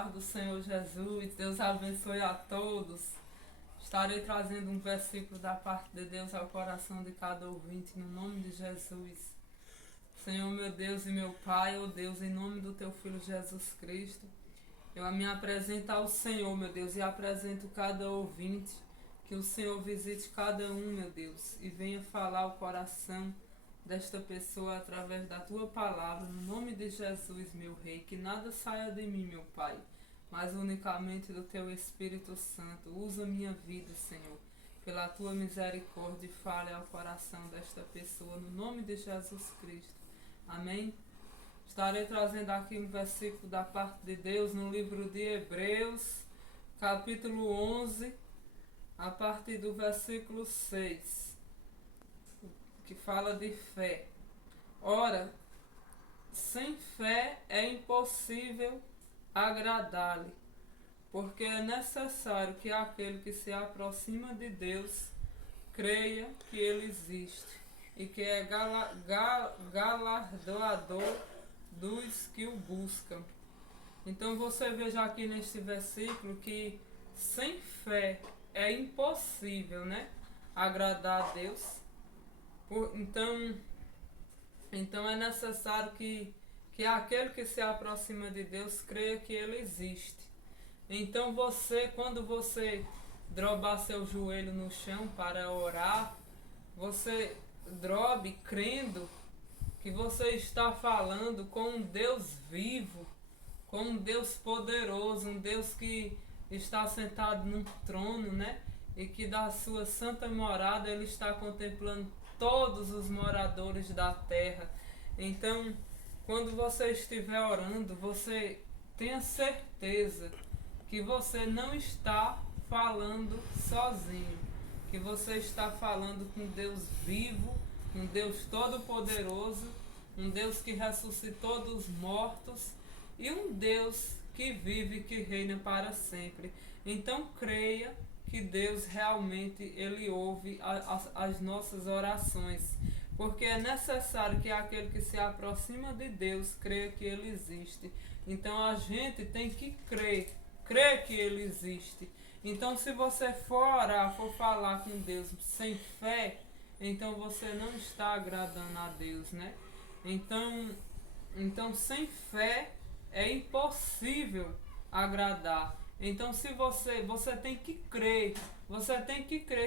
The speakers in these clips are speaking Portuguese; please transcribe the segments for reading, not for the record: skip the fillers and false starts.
paz do Senhor Jesus, Deus abençoe a todos. Estarei trazendo um versículo da parte de Deus ao coração de cada ouvinte, no nome de Jesus. Senhor, meu Deus e meu Pai, ó Deus, em nome do Teu Filho Jesus Cristo, eu me apresento ao Senhor, meu Deus, e apresento cada ouvinte, que o Senhor visite cada um, meu Deus, e venha falar ao coração desta pessoa através da Tua palavra, no nome de Jesus, meu Rei, que nada saia de mim, meu Pai, mas unicamente do Teu Espírito Santo. Usa minha vida, Senhor, pela Tua misericórdia, e fale ao coração desta pessoa, no nome de Jesus Cristo. Amém? Estarei trazendo aqui um versículo da parte de Deus no livro de Hebreus, capítulo 11, a partir do versículo 6, que fala de fé. Ora, sem fé é impossível agradar-lhe, porque é necessário que aquele que se aproxima de Deus creia que Ele existe e que é galardoador dos que o buscam. Então você veja aqui neste versículo que sem fé é impossível, né, agradar a Deus. Então é necessário que aquele que se aproxima de Deus creia que Ele existe. Então quando você drobar seu joelho no chão para orar, você drobe crendo que você está falando com um Deus vivo, com um Deus poderoso, um Deus que está sentado num trono, né? E que da sua santa morada Ele está contemplando todos os moradores da terra. Então, quando você estiver orando, você tenha certeza que você não está falando sozinho, que você está falando com Deus vivo, um Deus todo-poderoso, um Deus que ressuscitou dos mortos e um Deus que vive e que reina para sempre. Então creia que Deus realmente Ele ouve as nossas orações, porque é necessário que aquele que se aproxima de Deus creia que Ele existe. Então a gente tem que crer que Ele existe. Então se você for orar, for falar com Deus sem fé, então você não está agradando a Deus, né? Então sem fé é impossível agradar. Então se você tem que crer,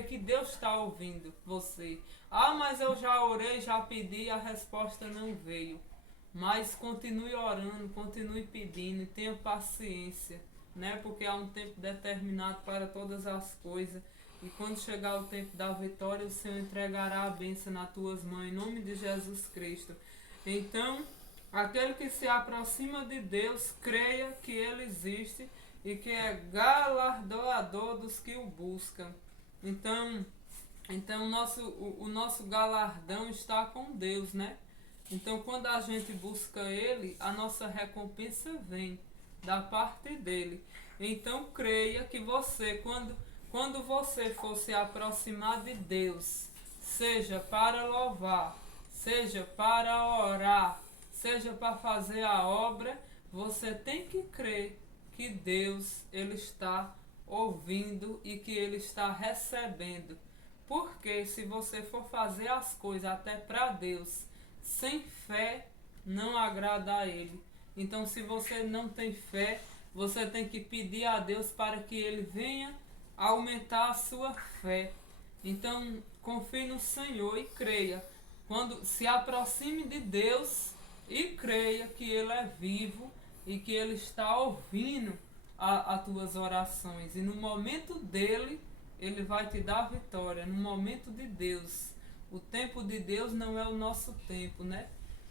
que Deus está ouvindo você. Ah, mas eu já orei, já pedi, a resposta não veio. Mas continue orando, continue pedindo, tenha paciência, né? Porque há um tempo determinado para todas as coisas. E quando chegar o tempo da vitória, o Senhor entregará a bênção nas tuas mãos, em nome de Jesus Cristo. Então, aquele que se aproxima de Deus, creia que Ele existe e que é galardoador dos que o buscam. Então o nosso galardão está com Deus, né? Então, quando a gente busca Ele, a nossa recompensa vem da parte dEle. Então, creia que quando você for se aproximar de Deus, seja para louvar, seja para orar, seja para fazer a obra, você tem que crer que Deus Ele está ouvindo e que Ele está recebendo. Porque se você for fazer as coisas até para Deus sem fé, não agrada a Ele. Então, se você não tem fé, você tem que pedir a Deus para que Ele venha aumentar a sua fé. Então, confie no Senhor e creia. Quando se aproxime de Deus e creia que Ele é vivo e que Ele está ouvindo as tuas orações. E no momento dele, Ele vai te dar vitória. No momento de Deus. O tempo de Deus não é o nosso tempo, né?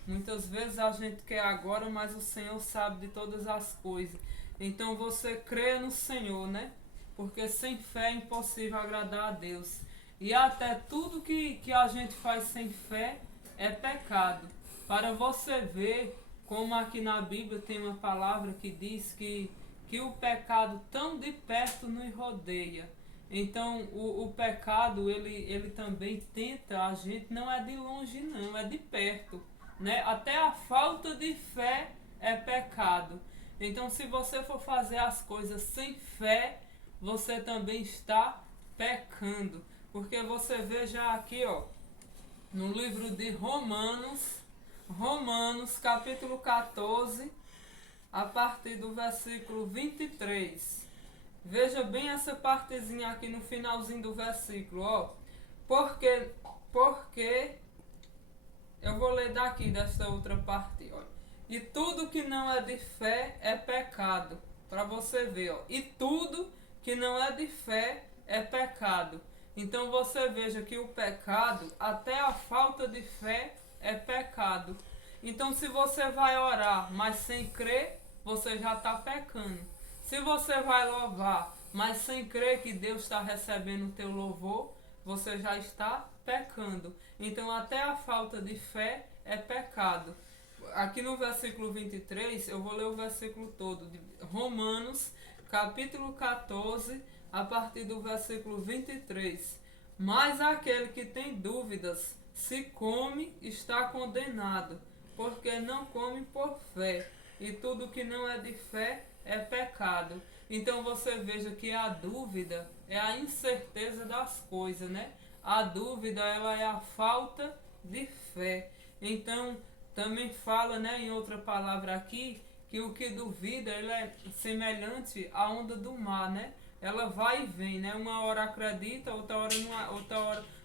Muitas vezes a gente quer agora, mas o Senhor sabe de todas as coisas. Então você crê no Senhor, né? Porque sem fé é impossível agradar a Deus. E até tudo que a gente faz sem fé é pecado. Para você ver como aqui na Bíblia tem uma palavra que diz que o pecado tão de perto nos rodeia. Então o pecado ele também tenta a gente, não é de longe não, é de perto, né? Até a falta de fé é pecado. Então, se você for fazer as coisas sem fé, você também está pecando. Porque você veja aqui, ó, no livro de Romanos capítulo 14, a partir do versículo 23. Veja bem essa partezinha aqui no finalzinho do versículo, ó. Porque eu vou ler daqui desta outra parte, ó. E tudo que não é de fé é pecado. Para você ver, ó. E tudo que não é de fé é pecado. Então você veja que o pecado, até a falta de fé, é pecado. Então se você vai orar, mas sem crer, você já está pecando. Se você vai louvar, mas sem crer que Deus está recebendo o teu louvor, você já está pecando. Então até a falta de fé é pecado. Aqui no versículo 23, eu vou ler o versículo todo, de Romanos, capítulo 14, a partir do versículo 23. Mas aquele que tem dúvidas, se come, está condenado, porque não come por fé, e tudo que não é de fé é pecado. Então você veja que a dúvida é a incerteza das coisas, né? A dúvida, ela é a falta de fé. Então, também fala, né, em outra palavra aqui, que o que duvida, ele é semelhante à onda do mar, né? Ela vai e vem, né? Uma hora acredita, outra hora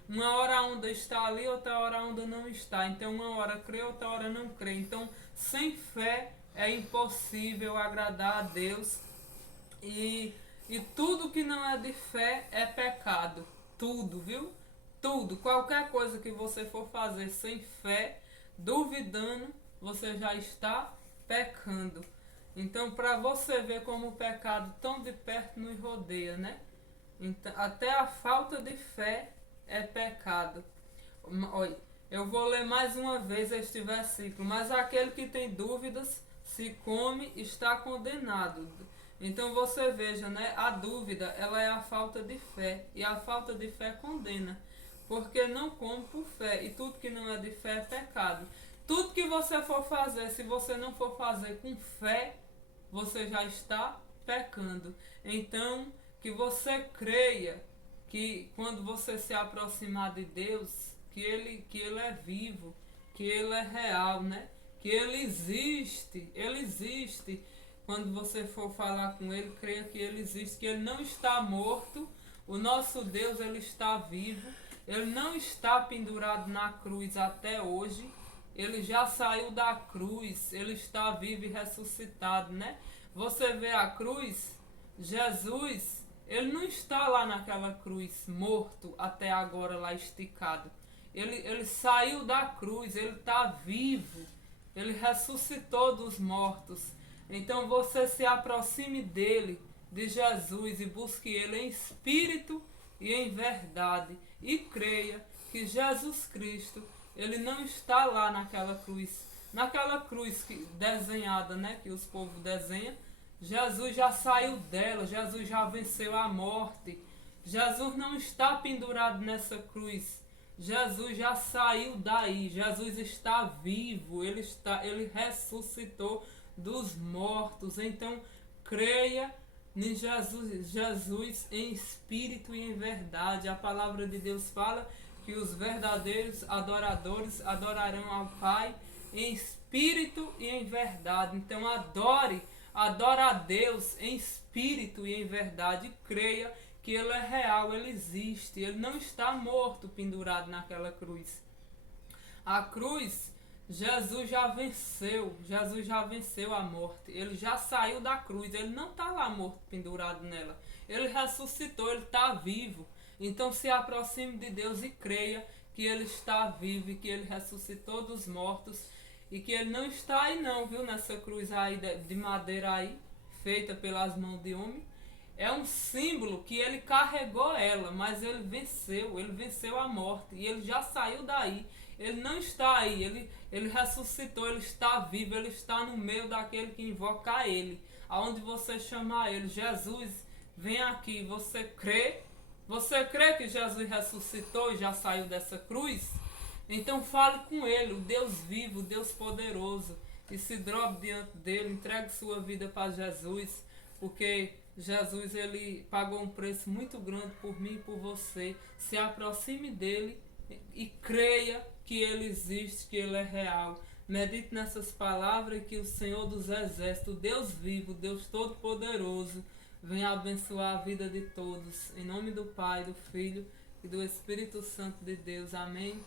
uma hora a onda está ali, outra hora a onda não está. Então uma hora crê, outra hora não crê. Então, sem fé é impossível agradar a Deus. E tudo que não é de fé é pecado. Tudo, viu? Tudo. Qualquer coisa que você for fazer sem fé, duvidando, você já está pecando. Então, para você ver como o pecado tão de perto nos rodeia, né? Então, até a falta de fé é pecado. Olha, eu vou ler mais uma vez este versículo. Mas aquele que tem dúvidas, se come, está condenado. Então você veja, né? A dúvida, ela é a falta de fé. E a falta de fé condena. Porque não come por fé. E tudo que não é de fé é pecado. Tudo que você for fazer, se você não for fazer com fé, você já está pecando. Então, que você creia que quando você se aproximar de Deus, que ele é vivo, que ele é real, né? Que ele existe. Quando você for falar com ele, creia que ele existe, que ele não está morto. O nosso Deus, ele está vivo. Ele não está pendurado na cruz até hoje. Ele já saiu da cruz, ele está vivo e ressuscitado, né? Você vê a cruz, Jesus, ele não está lá naquela cruz, morto até agora, lá esticado. Ele saiu da cruz, ele está vivo, ele ressuscitou dos mortos. Então você se aproxime dele, de Jesus, e busque ele em espírito e em verdade. E creia que Jesus Cristo, ele não está lá naquela cruz desenhada, né, que os povos desenham. Jesus já saiu dela, Jesus já venceu a morte. Jesus não está pendurado nessa cruz. Jesus já saiu daí. Jesus está vivo, ele ressuscitou dos mortos. Então, creia em Jesus em espírito e em verdade. A palavra de Deus fala que os verdadeiros adoradores adorarão ao Pai em espírito e em verdade. Então adore a Deus em espírito e em verdade. Creia que Ele é real, Ele existe. Ele não está morto, pendurado naquela cruz. A cruz, Jesus já venceu a morte. Ele já saiu da cruz, Ele não está lá morto, pendurado nela. Ele ressuscitou, Ele está vivo. Então se aproxime de Deus e creia que Ele está vivo e que Ele ressuscitou dos mortos e que Ele não está aí não, viu, nessa cruz aí de madeira aí, feita pelas mãos de homem. É um símbolo que Ele carregou ela, mas Ele venceu a morte e Ele já saiu daí. Ele não está aí, ele ressuscitou, Ele está vivo, Ele está no meio daquele que invoca Ele. Aonde você chamar Ele, Jesus, vem aqui, você crê? Você crê que Jesus ressuscitou e já saiu dessa cruz? Então fale com Ele, o Deus vivo, o Deus poderoso. e se drobe diante dele, entregue sua vida para Jesus, porque Jesus ele pagou um preço muito grande por mim e por você. Se aproxime dele e creia que ele existe, que ele é real. Medite nessas palavras, que o Senhor dos Exércitos, o Deus vivo, Deus Todo-Poderoso, venha abençoar a vida de todos. Em nome do Pai, do Filho e do Espírito Santo de Deus. Amém.